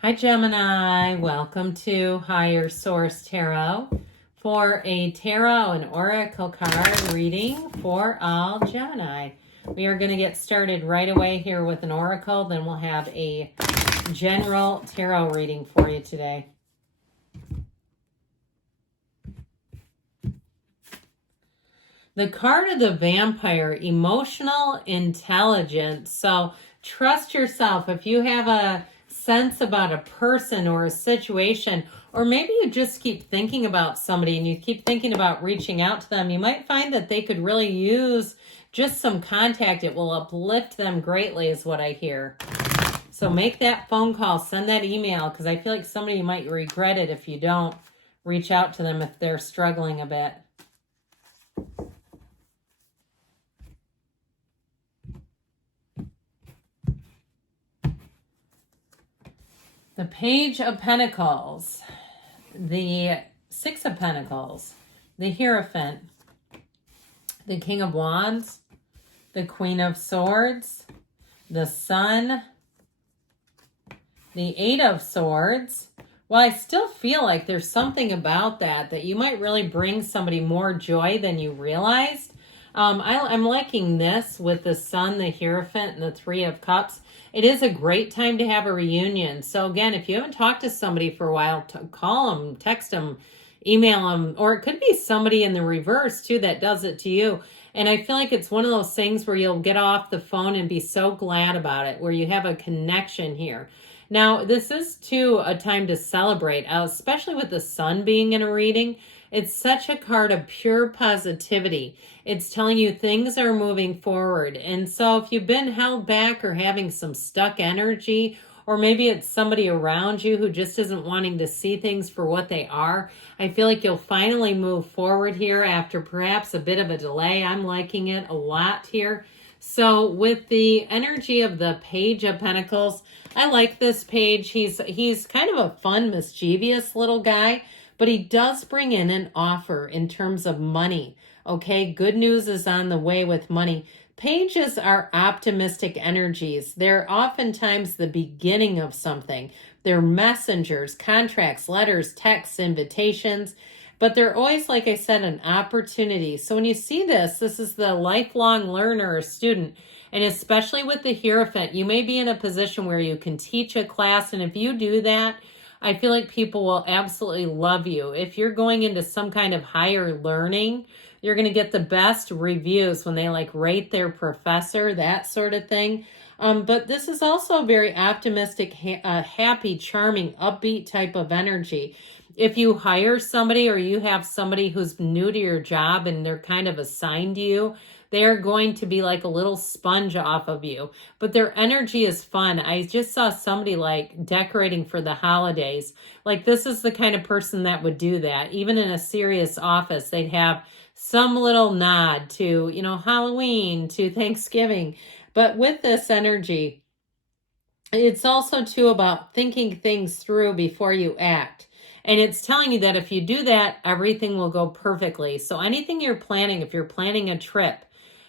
Hi Gemini, welcome to Higher Source Tarot for a tarot and oracle card reading for all Gemini. We are going to get started right away here with an oracle, then we'll have a general tarot reading for you today. The card of the Vampire, emotional intelligence. So trust yourself. If you have a sense about a person or a situation, or maybe you just keep thinking about somebody and you keep thinking about reaching out to them, you might find that they could really use just some contact. It will uplift them greatly is what I hear. So make that phone call, send that email, because I feel like somebody might regret it if you don't reach out to them if they're struggling a bit. The Page of Pentacles, the Six of Pentacles, the Hierophant, the King of Wands, the Queen of Swords, the Sun, the Eight of Swords. Well, I still feel like there's something about that you might really bring somebody more joy than you realized. I'm liking this with the Sun, the Hierophant, and the Three of Cups. It is a great time to have a reunion. So again, if you haven't talked to somebody for a while, call them, text them, email them, or it could be somebody in the reverse too that does it to you. And I feel like it's one of those things where you'll get off the phone and be so glad about it, where you have a connection here. Now, this is too a time to celebrate, especially with the Sun being in a reading. It's such a card of pure positivity. It's telling you things are moving forward. And so if you've been held back or having some stuck energy, or maybe it's somebody around you who just isn't wanting to see things for what they are, I feel like you'll finally move forward here after perhaps a bit of a delay. I'm liking it a lot here. So with the energy of the Page of Pentacles, I like this page. He's kind of a fun, mischievous little guy, but he does bring in an offer in terms of money. Okay, good news is on the way with money. Pages are optimistic energies. They're oftentimes the beginning of something. They're messengers, contracts, letters, texts, invitations, but they're always, like I said, an opportunity. So when you see this is the lifelong learner or student. And especially with the Hierophant, you may be in a position where you can teach a class. And if you do that, I feel like people will absolutely love you. If you're going into some kind of higher learning, you're going to get the best reviews when they rate their professor, that sort of thing. But this is also a very optimistic, happy, charming, upbeat type of energy. If you hire somebody or you have somebody who's new to your job and they're kind of assigned to you, they're going to be like a little sponge off of you. But their energy is fun. I just saw somebody decorating for the holidays. This is the kind of person that would do that. Even in a serious office, they'd have some little nod to, Halloween, to Thanksgiving. But with this energy, it's also too about thinking things through before you act. And it's telling you that if you do that, everything will go perfectly. So anything you're planning, if you're planning a trip,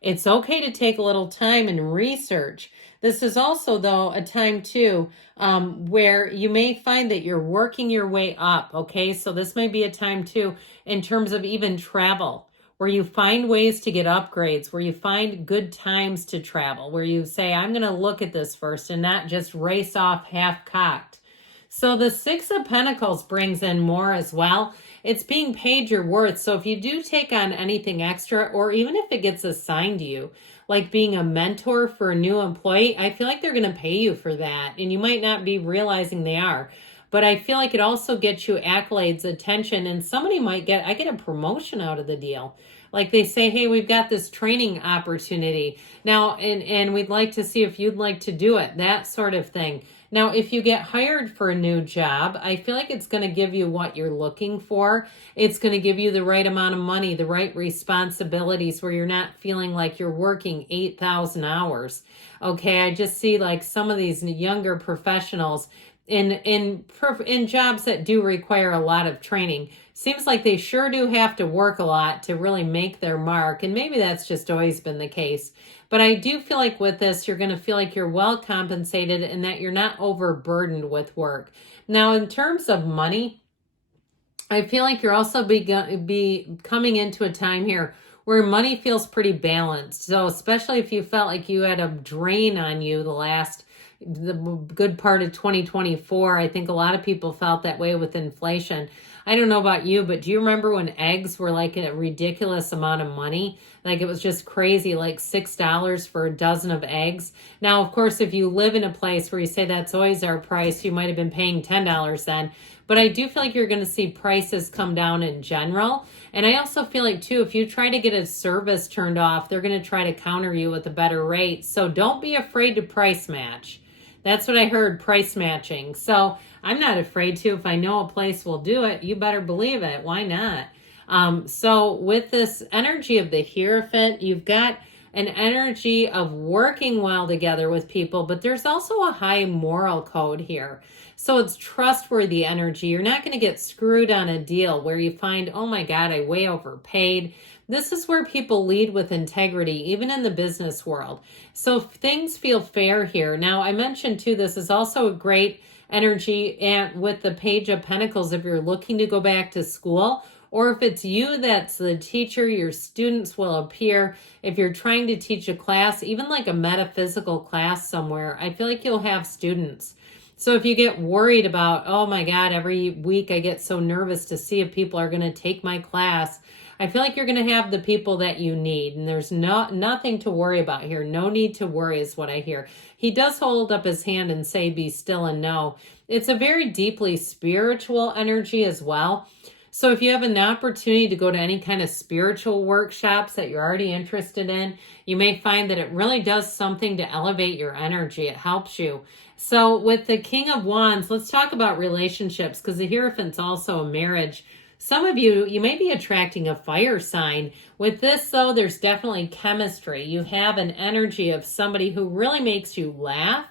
it's okay to take a little time and research. This is also, though, a time, too, where you may find that you're working your way up, okay? So this might be a time, too, in terms of even travel, where you find ways to get upgrades, where you find good times to travel, where you say, I'm going to look at this first and not just race off half-cocked. So the Six of Pentacles brings in more as well. It's being paid your worth. So if you do take on anything extra, or even if it gets assigned to you, like being a mentor for a new employee, I feel like they're going to pay you for that. And you might not be realizing they are. But I feel like it also gets you accolades, attention, and somebody might I get a promotion out of the deal. Like they say, hey, we've got this training opportunity now, and we'd like to see if you'd like to do it, that sort of thing. Now, if you get hired for a new job, I feel like it's going to give you what you're looking for. It's going to give you the right amount of money, the right responsibilities, where you're not feeling like you're working 8,000 hours. Okay, I just see some of these younger professionals in jobs that do require a lot of training. Seems like they sure do have to work a lot to really make their mark. And maybe that's just always been the case. But I do feel like with this, you're going to feel like you're well compensated and that you're not overburdened with work. Now, in terms of money, I feel like you're also be coming into a time here where money feels pretty balanced. So especially if you felt like you had a drain on you the good part of 2024, I think a lot of people felt that way with inflation. I don't know about you, but do you remember when eggs were like a ridiculous amount of money? Like it was just crazy, like $6 for a dozen of eggs. Now, of course, if you live in a place where you say that's always our price, you might have been paying $10 then. But I do feel like you're going to see prices come down in general. And I also feel like, too, if you try to get a service turned off, they're going to try to counter you with a better rate. So don't be afraid to price match. That's what I heard, price matching. So I'm not afraid to. If I know a place will do it, you better believe it. Why not? So with this energy of the Hierophant, you've got an energy of working well together with people, but there's also a high moral code here. So it's trustworthy energy. You're not going to get screwed on a deal where you find, oh my God, I way overpaid. This is where people lead with integrity, even in the business world. So things feel fair here. Now, I mentioned too, this is also a great energy and with the Page of Pentacles if you're looking to go back to school, or if it's you that's the teacher, your students will appear. If you're trying to teach a class, even like a metaphysical class somewhere, I feel like you'll have students. So if you get worried about, oh my God, every week I get so nervous to see if people are going to take my class, I feel like you're going to have the people that you need. And there's nothing to worry about here. No need to worry is what I hear. He does hold up his hand and say, be still and know. It's a very deeply spiritual energy as well. So if you have an opportunity to go to any kind of spiritual workshops that you're already interested in, you may find that it really does something to elevate your energy. It helps you. So with the King of Wands, let's talk about relationships, because the Hierophant's also a marriage. Some of you may be attracting a fire sign. With this, though, there's definitely chemistry. You have an energy of somebody who really makes you laugh.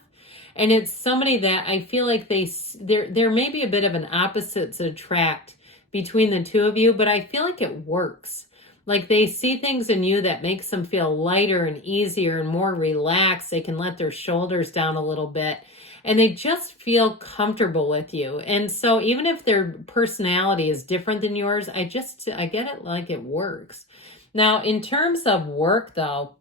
And it's somebody that I feel like there may be a bit of an opposites attract between the two of you, but I feel like it works. Like they see things in you that makes them feel lighter and easier and more relaxed. They can let their shoulders down a little bit. And they just feel comfortable with you. And so even if their personality is different than yours, I get it like it works. Now, in terms of work, though,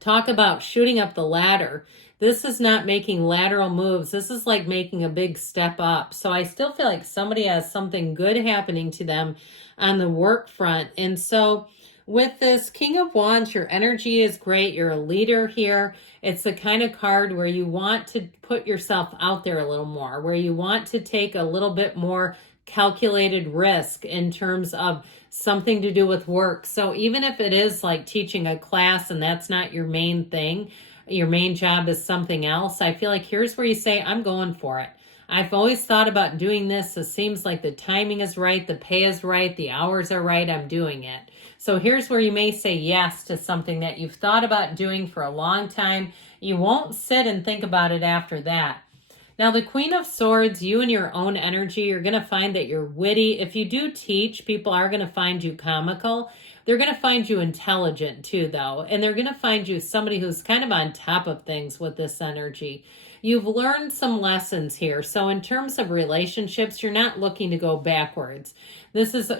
talk about shooting up the ladder. This is not making lateral moves. This is like making a big step up. So I still feel like somebody has something good happening to them on the work front. And so with this King of Wands, your energy is great. You're a leader here. It's the kind of card where you want to put yourself out there a little more, where you want to take a little bit more calculated risk in terms of something to do with work. So even if it is like teaching a class and that's not your main thing, your main job is something else, I feel like here's where you say, I'm going for it. I've always thought about doing this. It seems like the timing is right, the pay is right, the hours are right, I'm doing it. So here's where you may say yes to something that you've thought about doing for a long time. You won't sit and think about it after that. Now, the Queen of Swords, you and your own energy, you're going to find that you're witty. If you do teach, people are going to find you comical. They're going to find you intelligent too, though. And they're going to find you somebody who's kind of on top of things with this energy. You've learned some lessons here. So in terms of relationships, you're not looking to go backwards.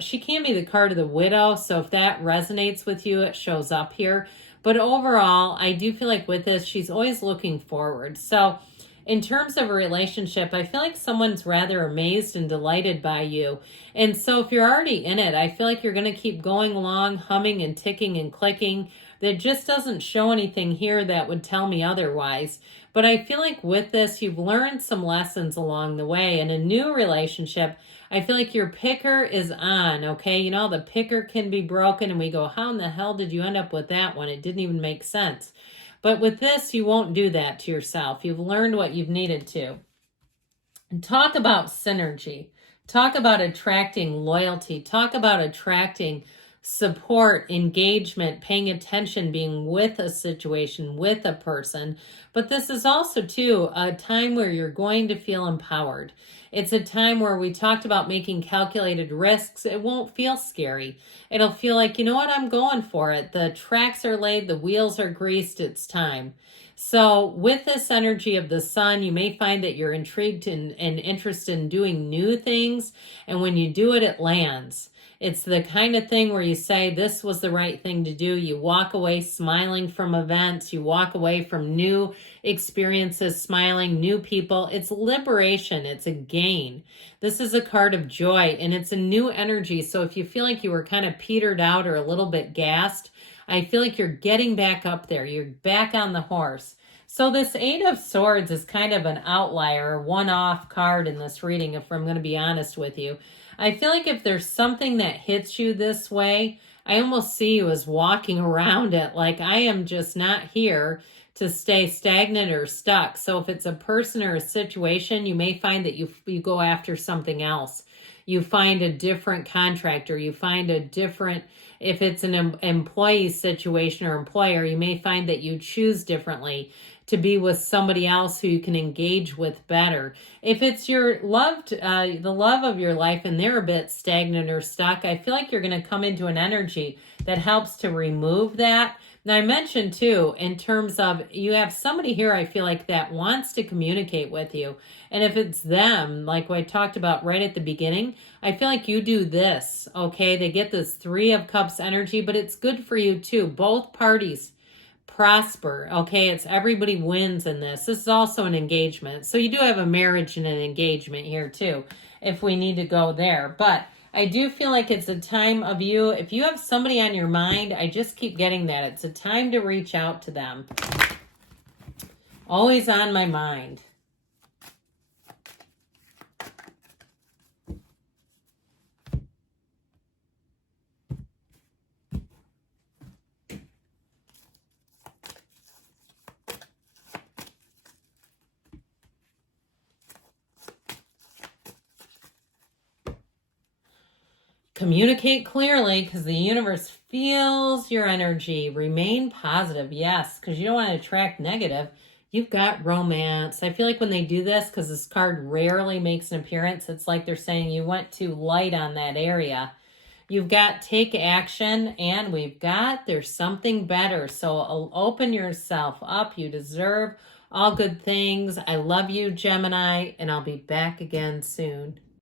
She can be the card of the widow. So if that resonates with you, it shows up here. But overall, I do feel like with this, she's always looking forward. So in terms of a relationship, I feel like someone's rather amazed and delighted by you. And so if you're already in it, I feel like you're going to keep going along, humming and ticking and clicking. That just doesn't show anything here that would tell me otherwise. But I feel like with this, you've learned some lessons along the way. In a new relationship, I feel like your picker is on, okay? You know, the picker can be broken and we go, how in the hell did you end up with that one? It didn't even make sense. But with this, you won't do that to yourself. You've learned what you've needed to. And talk about synergy. Talk about attracting loyalty. Talk about attracting support, engagement, paying attention, being with a situation, with a person. But this is also, too, a time where you're going to feel empowered. It's a time where we talked about making calculated risks. It won't feel scary. It'll feel like, you know what, I'm going for it. The tracks are laid, the wheels are greased, it's time. So with this energy of the sun, you may find that you're intrigued and interested in doing new things. And when you do it, it lands. It's the kind of thing where you say, this was the right thing to do. You walk away smiling from events. You walk away from new experiences, smiling, new people. It's liberation. It's a gain. This is a card of joy, and it's a new energy. So if you feel like you were kind of petered out or a little bit gassed, I feel like you're getting back up there. You're back on the horse. So this Eight of Swords is kind of an outlier, one-off card in this reading, if I'm going to be honest with you. I feel like if there's something that hits you this way, I almost see you as walking around it. Like, I am just not here to stay stagnant or stuck. So if it's a person or a situation, you may find that you go after something else. You find a different contractor. You find a different, if it's an employee situation or employer, you may find that you choose differently to be with somebody else who you can engage with better. If it's your loved, the love of your life, and they're a bit stagnant or stuck, I feel like you're going to come into an energy that helps to remove that. Now, I mentioned too, in terms of, you have somebody here, I feel like, that wants to communicate with you. And if it's them, like what I talked about right at the beginning, I feel like you do this, okay? They get this Three of Cups energy, but it's good for you too. Both parties prosper, okay? It's everybody wins in this. This is also an engagement. So you do have a marriage and an engagement here too, if we need to go there. But I do feel like it's a time of you, if you have somebody on your mind, I just keep getting that. It's a time to reach out to them. Always on my mind. Communicate clearly, because the universe feels your energy. Remain positive, yes, because you don't want to attract negative. You've got romance. I feel like when they do this, because this card rarely makes an appearance, it's like they're saying you went too light on that area. You've got take action, and we've got there's something better. So open yourself up. You deserve all good things. I love you, Gemini, and I'll be back again soon.